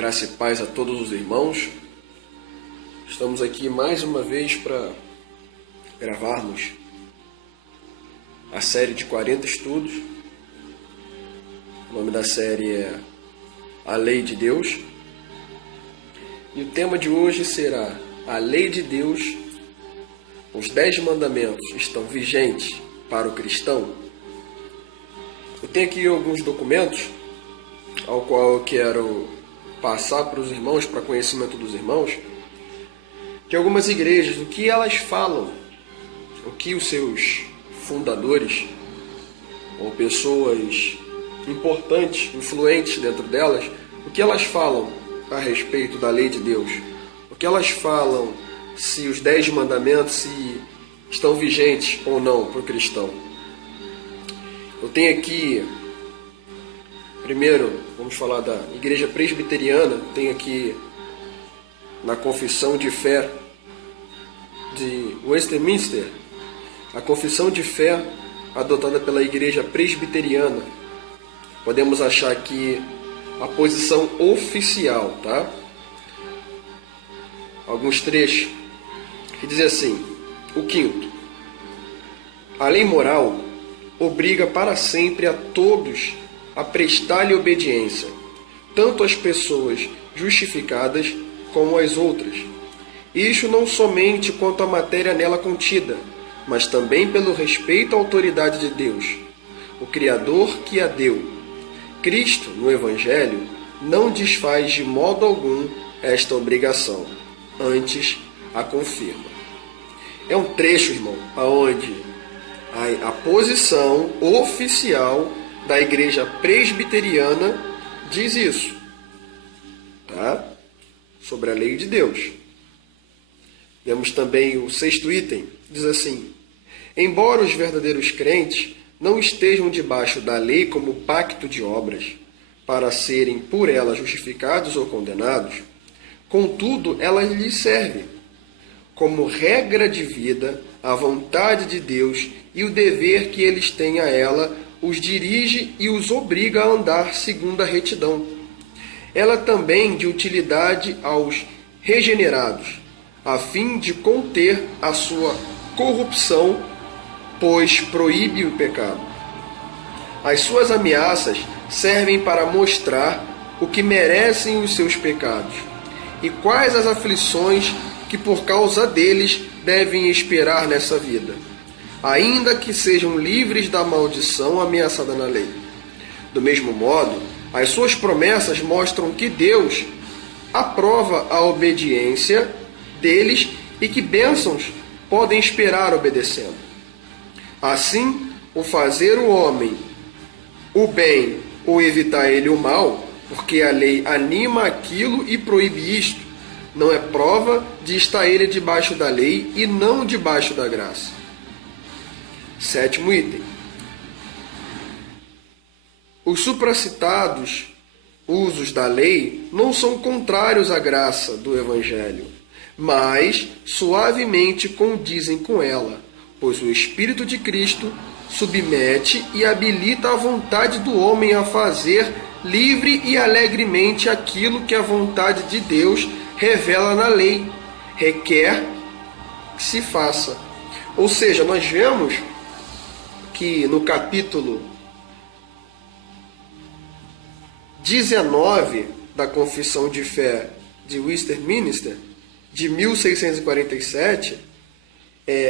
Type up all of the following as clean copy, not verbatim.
Graça e paz a todos os irmãos. Estamos aqui mais uma vez para gravarmos a série de 40 estudos. O nome da série é A Lei de Deus. E o tema de hoje será A Lei de Deus. Os 10 mandamentos estão vigentes para o cristão? Eu tenho aqui alguns documentos ao qual eu quero passar para os irmãos, para conhecimento dos irmãos, de algumas igrejas, o que elas falam, o que os seus fundadores, ou pessoas importantes, influentes dentro delas, o que elas falam a respeito da lei de Deus, o que elas falam se os 10 mandamentos se estão vigentes ou não para o cristão. Eu tenho aqui, primeiro, vamos falar da Igreja Presbiteriana. Tem aqui na Confissão de Fé de Westminster, a Confissão de Fé adotada pela Igreja Presbiteriana. Podemos achar aqui a posição oficial, tá? Alguns trechos que dizem assim: o quinto, a lei moral obriga para sempre a todos a prestar-lhe obediência, tanto às pessoas justificadas como às outras. Isto não somente quanto à matéria nela contida, mas também pelo respeito à autoridade de Deus, o Criador que a deu. Cristo, no Evangelho, não desfaz de modo algum esta obrigação, antes a confirma. É um trecho, irmão, onde a posição oficial da Igreja Presbiteriana diz isso, tá? Sobre a lei de Deus. Vemos também o 6º item, diz assim: embora os verdadeiros crentes não estejam debaixo da lei como pacto de obras, para serem por ela justificados ou condenados, contudo ela lhes serve como regra de vida, a vontade de Deus e o dever que eles têm a ela os dirige e os obriga a andar segundo a retidão. Ela também de utilidade aos regenerados, a fim de conter a sua corrupção, pois proíbe o pecado. As suas ameaças servem para mostrar o que merecem os seus pecados e quais as aflições que por causa deles devem esperar nessa vida, ainda que sejam livres da maldição ameaçada na lei. Do mesmo modo, as suas promessas mostram que Deus aprova a obediência deles e que bênçãos podem esperar obedecendo. Assim, o fazer o homem o bem ou evitar ele o mal, porque a lei anima aquilo e proíbe isto, não é prova de estar ele debaixo da lei e não debaixo da graça. 7º item. Os supracitados usos da lei não são contrários à graça do Evangelho, mas suavemente condizem com ela, pois o Espírito de Cristo submete e habilita a vontade do homem a fazer livre e alegremente aquilo que a vontade de Deus revela na lei, requer que se faça. Ou seja, nós vemos que no capítulo 19 da Confissão de Fé de Westminster, de 1647,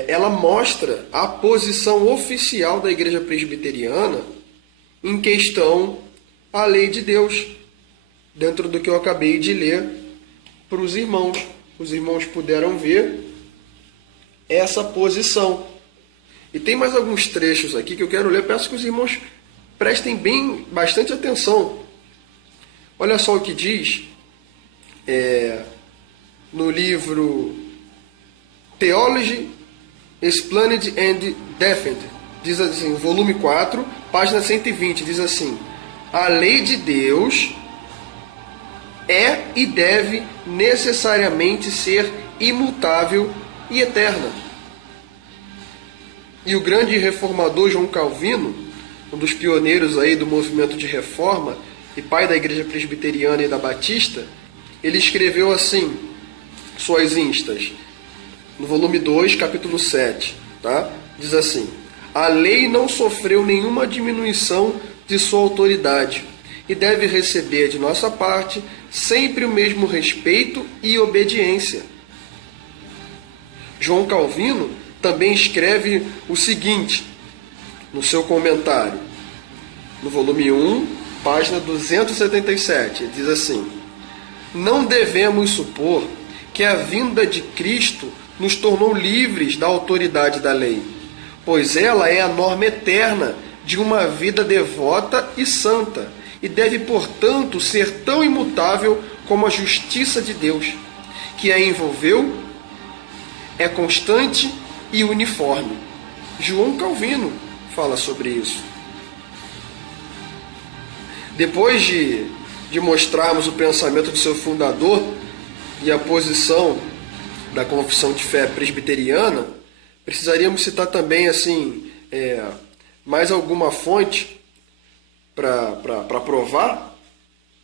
ela mostra a posição oficial da Igreja Presbiteriana em questão à lei de Deus, dentro do que eu acabei de ler para os irmãos. Os irmãos puderam ver essa posição. E tem mais alguns trechos aqui que eu quero ler. Peço que os irmãos prestem bastante atenção. Olha só o que diz no livro Theology Explained and Defended. Diz assim, volume 4, página 120, diz assim: a lei de Deus é e deve necessariamente ser imutável e eterna. E o grande reformador João Calvino, um dos pioneiros aí do movimento de reforma e pai da Igreja Presbiteriana e da Batista, ele escreveu assim, suas instas, no volume 2, capítulo 7, tá? Diz assim: a lei não sofreu nenhuma diminuição de sua autoridade e deve receber de nossa parte sempre o mesmo respeito e obediência. João Calvino também escreve o seguinte no seu comentário, no volume 1, página 277, ele diz assim: não devemos supor que a vinda de Cristo nos tornou livres da autoridade da lei, pois ela é a norma eterna de uma vida devota e santa, e deve, portanto, ser tão imutável como a justiça de Deus, que a envolveu, é constante e uniforme. João Calvino fala sobre isso. Depois de mostrarmos o pensamento do seu fundador e a posição da confissão de fé presbiteriana, precisaríamos citar também mais alguma fonte para provar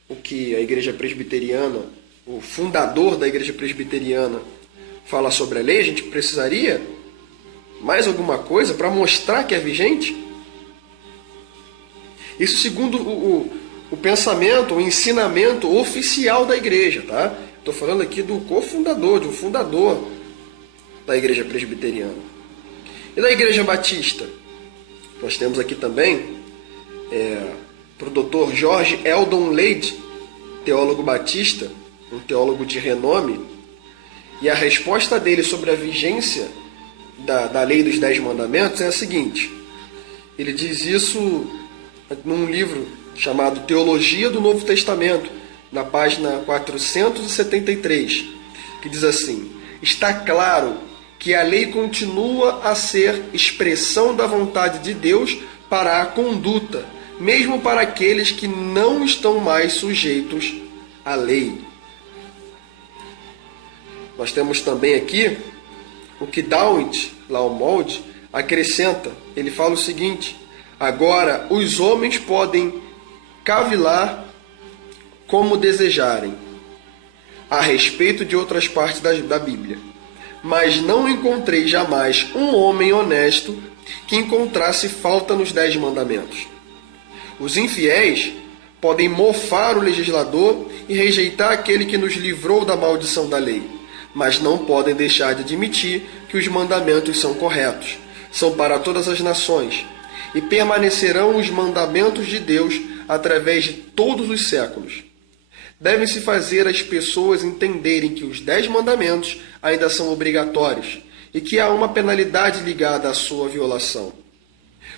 o que a Igreja Presbiteriana, o fundador da Igreja Presbiteriana, fala sobre a lei. A gente precisaria mais alguma coisa para mostrar que é vigente? Isso segundo o pensamento, o ensinamento oficial da igreja, tá? Estou falando aqui do cofundador, de um fundador da Igreja Presbiteriana. E da Igreja Batista? Nós temos aqui também para o Dr. George Eldon Leite, teólogo batista, um teólogo de renome, e a resposta dele sobre a vigência da lei dos 10 mandamentos é a seguinte. Ele diz isso num livro chamado Teologia do Novo Testamento, na página 473, que diz assim: está claro que a lei continua a ser expressão da vontade de Deus para a conduta, mesmo para aqueles que não estão mais sujeitos à lei. Nós temos também aqui o que Dawit Laumoldt acrescenta. Ele fala o seguinte: agora os homens podem cavilar como desejarem a respeito de outras partes da Bíblia, mas não encontrei jamais um homem honesto que encontrasse falta nos 10 mandamentos. Os infiéis podem mofar o legislador e rejeitar aquele que nos livrou da maldição da lei, mas não podem deixar de admitir que os mandamentos são corretos, são para todas as nações, e permanecerão os mandamentos de Deus através de todos os séculos. Deve-se fazer as pessoas entenderem que os 10 mandamentos ainda são obrigatórios e que há uma penalidade ligada à sua violação.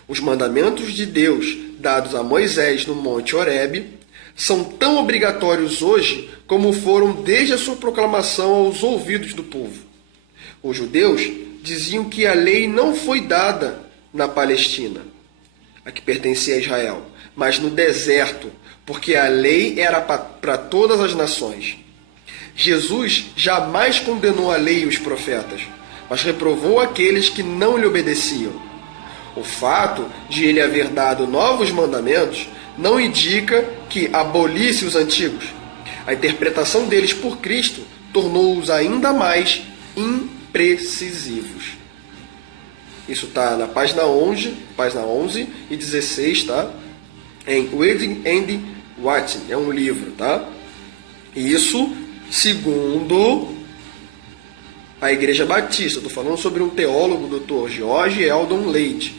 Os mandamentos de Deus, dados a Moisés no Monte Horebe, são tão obrigatórios hoje como foram desde a sua proclamação aos ouvidos do povo. Os judeus diziam que a lei não foi dada na Palestina, a que pertencia a Israel, mas no deserto, porque a lei era para todas as nações. Jesus jamais condenou a lei e os profetas, mas reprovou aqueles que não lhe obedeciam. O fato de ele haver dado novos mandamentos não indica que abolisse os antigos. A interpretação deles por Cristo tornou-os ainda mais imprecisivos. Isso está na página 11 e 16, tá? Em Reading and Watching, é um livro, tá? Isso segundo a Igreja Batista. Estou falando sobre um teólogo, Dr. George Eldon Leite,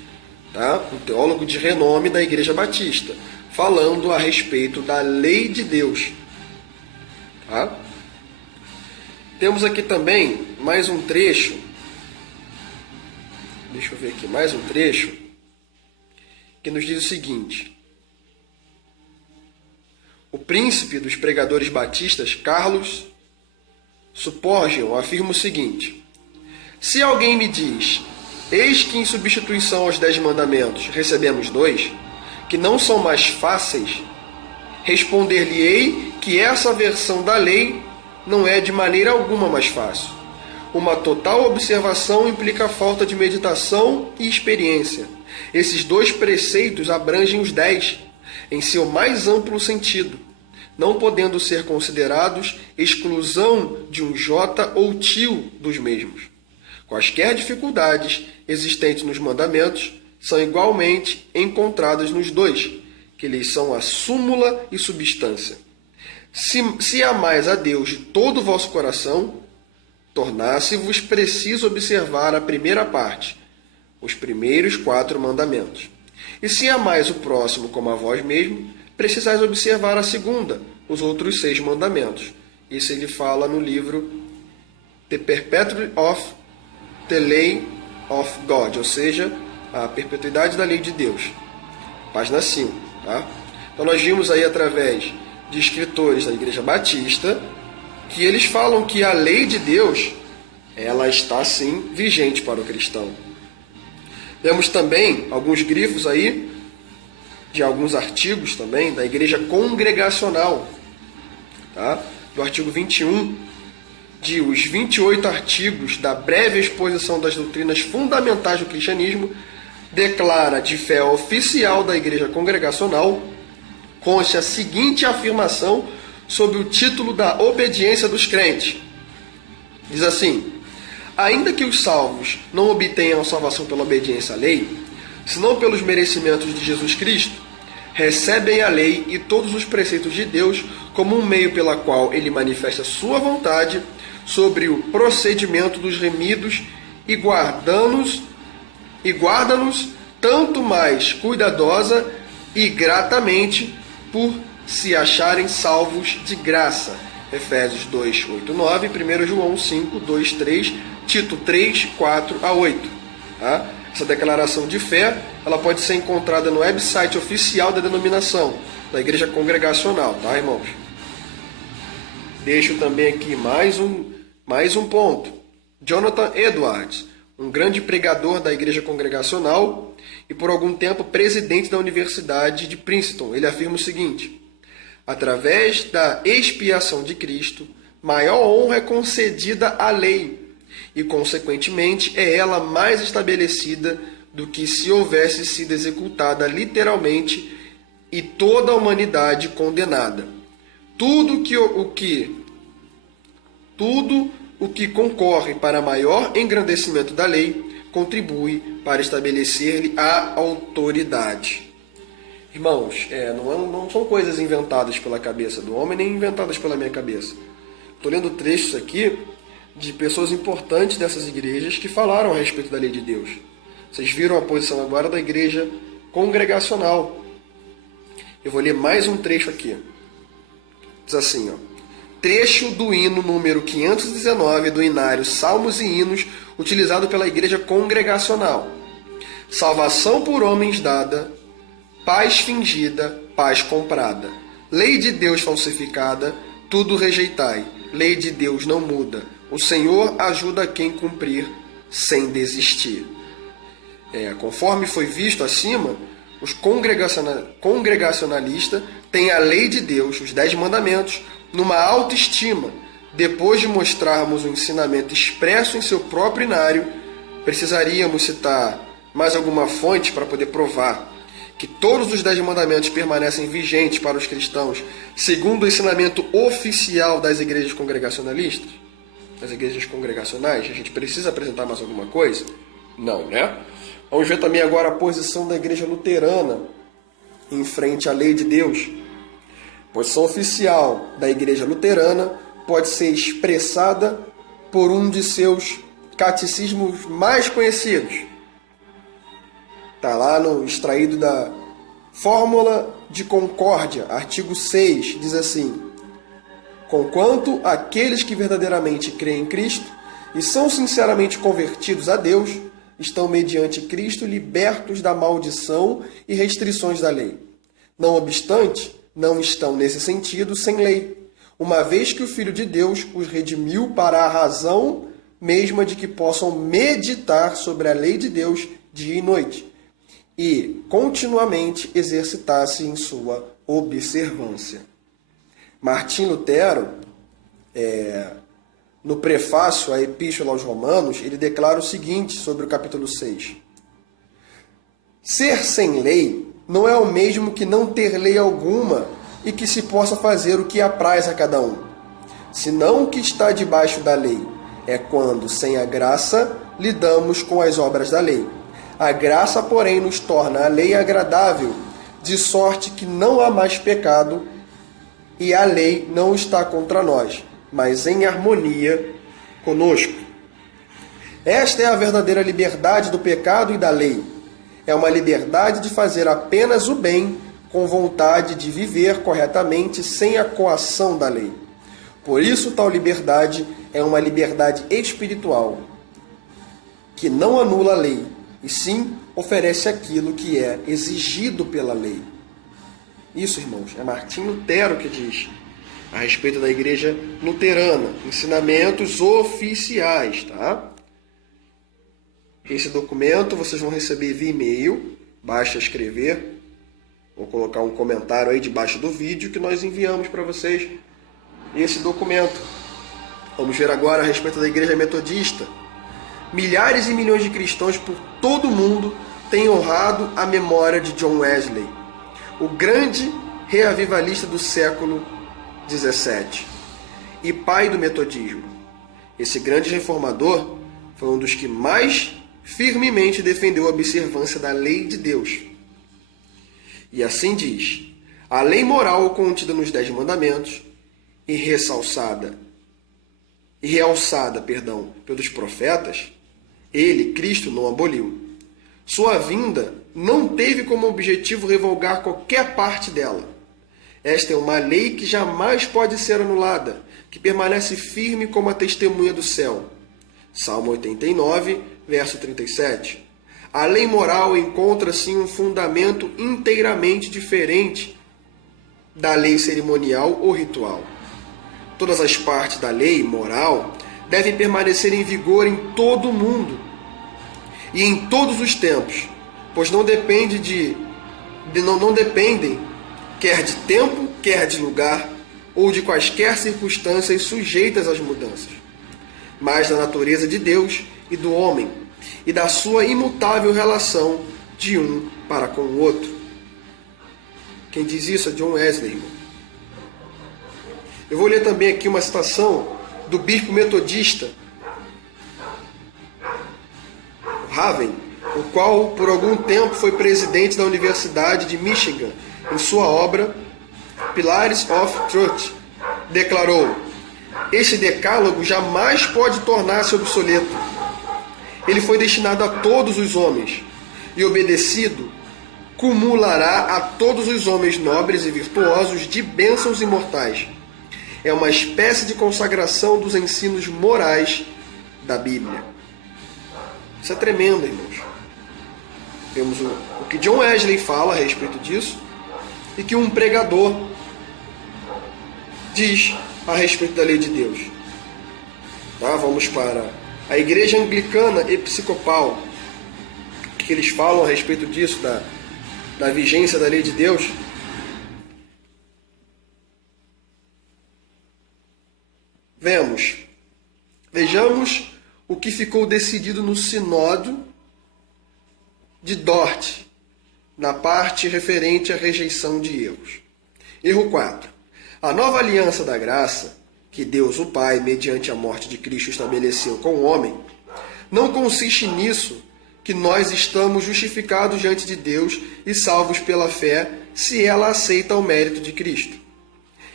tá? Um teólogo de renome da Igreja Batista, falando a respeito da lei de Deus, tá? Temos aqui também mais um trecho. Deixa eu ver aqui, mais um trecho que nos diz o seguinte: o príncipe dos pregadores batistas, Carlos Spurgeon, afirma o seguinte: se alguém me diz, eis que em substituição aos 10 mandamentos recebemos 2, que não são mais fáceis, responder-lhe-ei que essa versão da lei não é de maneira alguma mais fácil. Uma total observação implica falta de meditação e experiência. Esses 2 preceitos abrangem os 10 em seu mais amplo sentido. não podendo ser considerados exclusão de um jota ou tio dos mesmos. Quaisquer dificuldades existentes nos mandamentos são igualmente encontradas nos dois, que lhes são a súmula e substância. Se amais a Deus de todo o vosso coração, tornasse-vos preciso observar a primeira parte, os primeiros 4 mandamentos. E se amais o próximo como a vós mesmo, precisais observar a segunda, os outros 6 mandamentos. Isso ele fala no livro The Perpetuity of the Lay of God, ou seja, a perpetuidade da lei de Deus. Página 5. Tá? Então nós vimos aí através de escritores da Igreja Batista que eles falam que a lei de Deus ela está sim vigente para o cristão. Temos também alguns grifos aí de alguns artigos também da Igreja Congregacional, tá? Do artigo 21, de os 28 artigos da breve exposição das doutrinas fundamentais do cristianismo, declara de fé oficial da Igreja Congregacional, consta a seguinte afirmação sob o título da obediência dos crentes. Diz assim: ainda que os salvos não obtenham a salvação pela obediência à lei, senão pelos merecimentos de Jesus Cristo, recebem a lei e todos os preceitos de Deus como um meio pela qual ele manifesta sua vontade sobre o procedimento dos remidos e guarda-nos tanto mais cuidadosa e gratamente por se acharem salvos de graça. Efésios 2, 8, 9, 1 João 5, 2, 3, Tito 3, 4 a 8. Tá? Essa declaração de fé ela pode ser encontrada no website oficial da denominação, da Igreja Congregacional, tá, irmãos? Deixo também aqui mais um ponto. Jonathan Edwards, um grande pregador da Igreja Congregacional e por algum tempo presidente da Universidade de Princeton, ele afirma o seguinte: através da expiação de Cristo, maior honra é concedida à lei, e, consequentemente, é ela mais estabelecida do que se houvesse sido executada literalmente e toda a humanidade condenada. Tudo o que concorre para maior engrandecimento da lei contribui para estabelecer-lhe a autoridade. Irmãos, não são coisas inventadas pela cabeça do homem, nem inventadas pela minha cabeça. Estou lendo trechos aqui de pessoas importantes dessas igrejas que falaram a respeito da lei de Deus. Vocês viram a posição agora da Igreja Congregacional. Eu vou ler mais um trecho aqui. Diz assim, ó: trecho do hino número 519 do inário Salmos e Hinos, utilizado pela Igreja Congregacional. Salvação por homens dada, paz fingida, paz comprada. Lei de Deus falsificada, tudo rejeitai. Lei de Deus não muda. O Senhor ajuda quem cumprir sem desistir. Conforme foi visto acima, os congregacionalistas têm a lei de Deus, os 10 mandamentos, numa autoestima. Depois de mostrarmos o ensinamento expresso em seu próprio inário, precisaríamos citar mais alguma fonte para poder provar que todos os 10 mandamentos permanecem vigentes para os cristãos, segundo o ensinamento oficial das igrejas congregacionalistas? Das igrejas congregacionais? A gente precisa apresentar mais alguma coisa? Não, né? Vamos ver também agora a posição da igreja luterana em frente à lei de Deus. A posição oficial da igreja luterana pode ser expressada por um de seus catecismos mais conhecidos. Está lá no extraído da Fórmula de Concórdia, artigo 6, diz assim: conquanto aqueles que verdadeiramente creem em Cristo e são sinceramente convertidos a Deus, estão mediante Cristo libertos da maldição e restrições da lei. Não obstante, não estão nesse sentido sem lei, uma vez que o Filho de Deus os redimiu para a razão mesma de que possam meditar sobre a lei de Deus dia e noite, e continuamente exercitar-se em sua observância. Martim Lutero, no prefácio à Epístola aos Romanos, ele declara o seguinte sobre o capítulo 6. Ser sem lei não é o mesmo que não ter lei alguma, e que se possa fazer o que apraz a cada um. Senão o que está debaixo da lei é quando, sem a graça, lidamos com as obras da lei. A graça, porém, nos torna a lei agradável, de sorte que não há mais pecado e a lei não está contra nós, mas em harmonia conosco. Esta é a verdadeira liberdade do pecado e da lei. É uma liberdade de fazer apenas o bem, com vontade de viver corretamente sem a coação da lei. Por isso, tal liberdade é uma liberdade espiritual, que não anula a lei, e sim oferece aquilo que é exigido pela lei. Isso, irmãos, é Martinho Lutero que diz a respeito da igreja luterana, ensinamentos oficiais, tá? Esse documento vocês vão receber via e-mail, basta escrever, vou colocar um comentário aí debaixo do vídeo que nós enviamos para vocês esse documento. Vamos ver agora a respeito da igreja metodista. Milhares e milhões de cristãos por todo o mundo têm honrado a memória de John Wesley, o grande reavivalista do século XVII e pai do metodismo. Esse grande reformador foi um dos que mais firmemente defendeu a observância da lei de Deus. E assim diz: a lei moral contida nos 10 mandamentos e realçada pelos profetas, ele, Cristo, não aboliu. Sua vinda não teve como objetivo revogar qualquer parte dela. Esta é uma lei que jamais pode ser anulada, que permanece firme como a testemunha do céu. Salmo 89, verso 37. A lei moral encontra, sim, um fundamento inteiramente diferente da lei cerimonial ou ritual. Todas as partes da lei moral devem permanecer em vigor em todo o mundo e em todos os tempos, pois não dependem, quer de tempo, quer de lugar, ou de quaisquer circunstâncias sujeitas às mudanças, mas da natureza de Deus e do homem, e da sua imutável relação de um para com o outro. Quem diz isso é John Wesley, irmão. Eu vou ler também aqui uma citação do bispo metodista Raven, o qual por algum tempo foi presidente da Universidade de Michigan. Em sua obra Pillars of Truth, declarou: este decálogo jamais pode tornar-se obsoleto. Ele foi destinado a todos os homens, e obedecido, cumulará a todos os homens nobres e virtuosos de bênçãos imortais. É uma espécie de consagração dos ensinos morais da Bíblia. Isso é tremendo, irmãos. Temos o que John Wesley fala a respeito disso e que um pregador diz a respeito da lei de Deus. Tá? Vamos para a Igreja Anglicana Episcopal. O que eles falam a respeito disso, da vigência da lei de Deus? Vejamos o que ficou decidido no Sinódio de Dort, na parte referente à rejeição de erros. Erro 4. A nova aliança da graça, que Deus o Pai, mediante a morte de Cristo, estabeleceu com o homem, não consiste nisso que nós estamos justificados diante de Deus e salvos pela fé, se ela aceita o mérito de Cristo.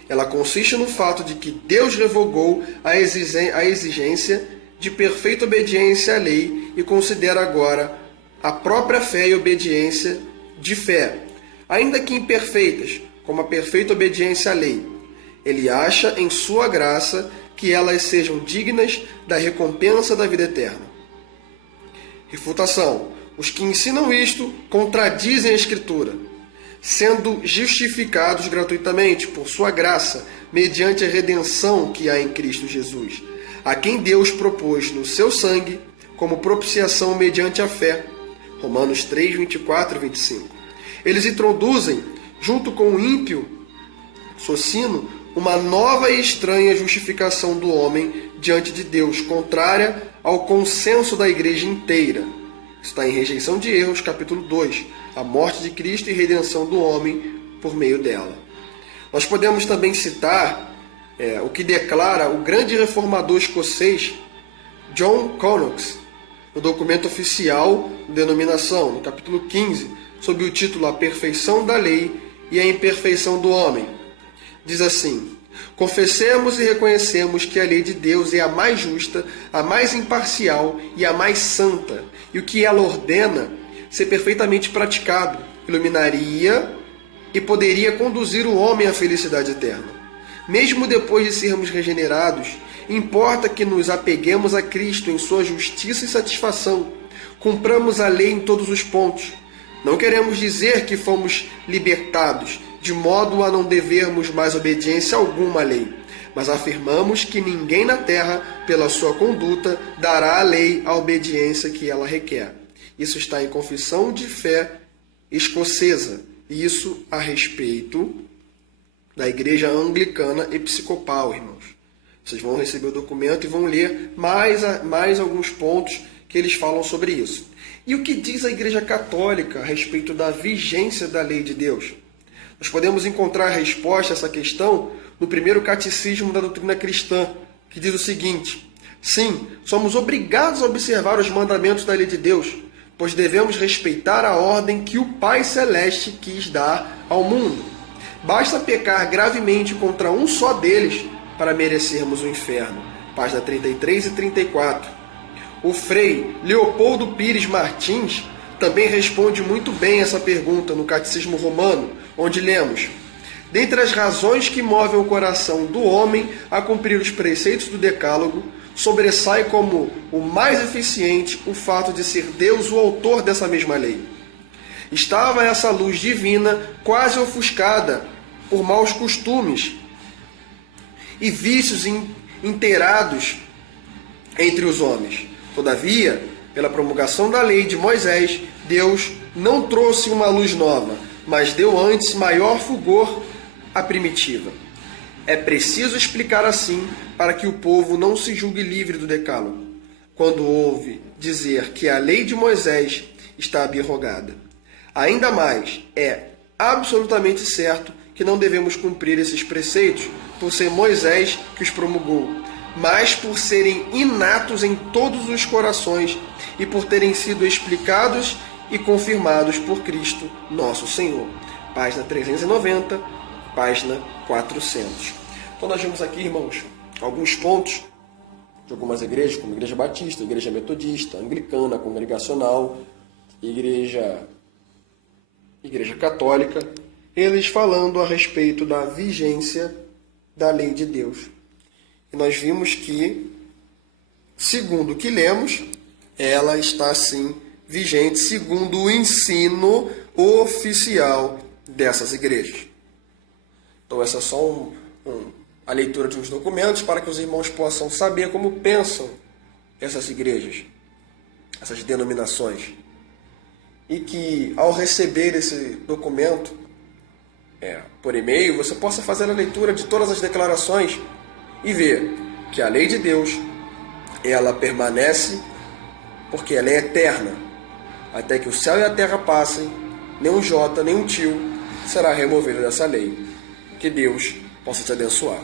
Ela consiste no fato de que Deus revogou a exigência de perfeita obediência à lei e considera agora a própria fé e obediência de fé, ainda que imperfeitas, como a perfeita obediência à lei. Ele acha em sua graça que elas sejam dignas da recompensa da vida eterna. Refutação. Os que ensinam isto contradizem a Escritura, sendo justificados gratuitamente por sua graça, mediante a redenção que há em Cristo Jesus, a quem Deus propôs no seu sangue como propiciação mediante a fé. Romanos 3, 24 e 25. Eles introduzem, junto com o ímpio Socino, uma nova e estranha justificação do homem diante de Deus, contrária ao consenso da igreja inteira. Está em Rejeição de Erros, capítulo 2, a morte de Cristo e redenção do homem por meio dela. Nós podemos também citar o que declara o grande reformador escocês John Conox, no documento oficial de denominação, no capítulo 15, sob o título A Perfeição da Lei e a Imperfeição do Homem. Diz assim: confessemos e reconhecemos que a lei de Deus é a mais justa, a mais imparcial e a mais santa, e o que ela ordena, ser perfeitamente praticado, iluminaria e poderia conduzir o homem à felicidade eterna. Mesmo depois de sermos regenerados, importa que nos apeguemos a Cristo em sua justiça e satisfação, cumpramos a lei em todos os pontos. Não queremos dizer que fomos libertados, de modo a não devermos mais obediência alguma à lei, mas afirmamos que ninguém na terra, pela sua conduta, dará à lei a obediência que ela requer. Isso está em Confissão de Fé Escocesa. Isso a respeito da Igreja Anglicana Episcopal, irmãos. Vocês vão receber o documento e vão ler mais alguns pontos que eles falam sobre isso. E o que diz a Igreja Católica a respeito da vigência da lei de Deus? Nós podemos encontrar a resposta a essa questão no primeiro catecismo da doutrina cristã, que diz o seguinte: sim, somos obrigados a observar os mandamentos da lei de Deus, pois devemos respeitar a ordem que o Pai Celeste quis dar ao mundo. Basta pecar gravemente contra um só deles para merecermos o inferno. Página 33 e 34. O frei Leopoldo Pires Martins também responde muito bem essa pergunta no Catecismo Romano, onde lemos: dentre as razões que movem o coração do homem a cumprir os preceitos do Decálogo, sobressai como o mais eficiente o fato de ser Deus o autor dessa mesma lei. Estava essa luz divina quase ofuscada por maus costumes e vícios inteirados entre os homens. Todavia, pela promulgação da lei de Moisés, Deus não trouxe uma luz nova, mas deu antes maior fulgor à primitiva. É preciso explicar assim para que o povo não se julgue livre do Decálogo, quando ouve dizer que a lei de Moisés está abrogada. Ainda mais, é absolutamente certo que não devemos cumprir esses preceitos por ser Moisés que os promulgou, mas por serem inatos em todos os corações e por terem sido explicados e confirmados por Cristo, nosso Senhor. Página 390, página 400. Então nós vimos aqui, irmãos, alguns pontos de algumas igrejas, como Igreja Batista, Igreja Metodista, Anglicana, Congregacional, Igreja Católica, eles falando a respeito da vigência da lei de Deus. E nós vimos que, segundo o que lemos, ela está sim vigente, segundo o ensino oficial dessas igrejas. Então essa é só a leitura de uns documentos para que os irmãos possam saber como pensam essas igrejas, essas denominações. E que ao receber esse documento por e-mail, você possa fazer a leitura de todas as declarações e ver que a lei de Deus, ela permanece porque ela é eterna, até que o céu e a terra passem, nem um jota, nem um tio será removido dessa lei. Que Deus possa te abençoar.